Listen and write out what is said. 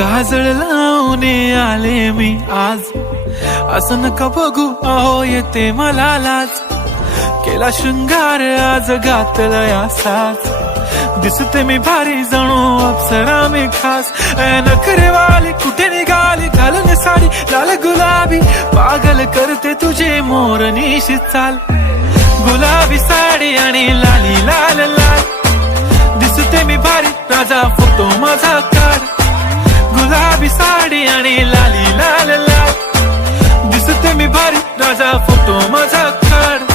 काजळ लावून आले मी आज, असं नका बघू अहो येते मला लाज. केला शृंगार आज घातलाय असाच, दिसते मी भारी जणू अप्सरा मी खास. नखरेवाली कुठे निघाली घालून साडी लाल गुलाबी, पागल करते तुझे मोरनीशी चाल. गुलाबी साडी आणि लाली लाल लाल, दिसते मी भारी राजा फोटो माझा काढ. गुलाबी साडी आणि लाली लाल लाल, दिसते मी भारी राजा फोटो माझा काढ.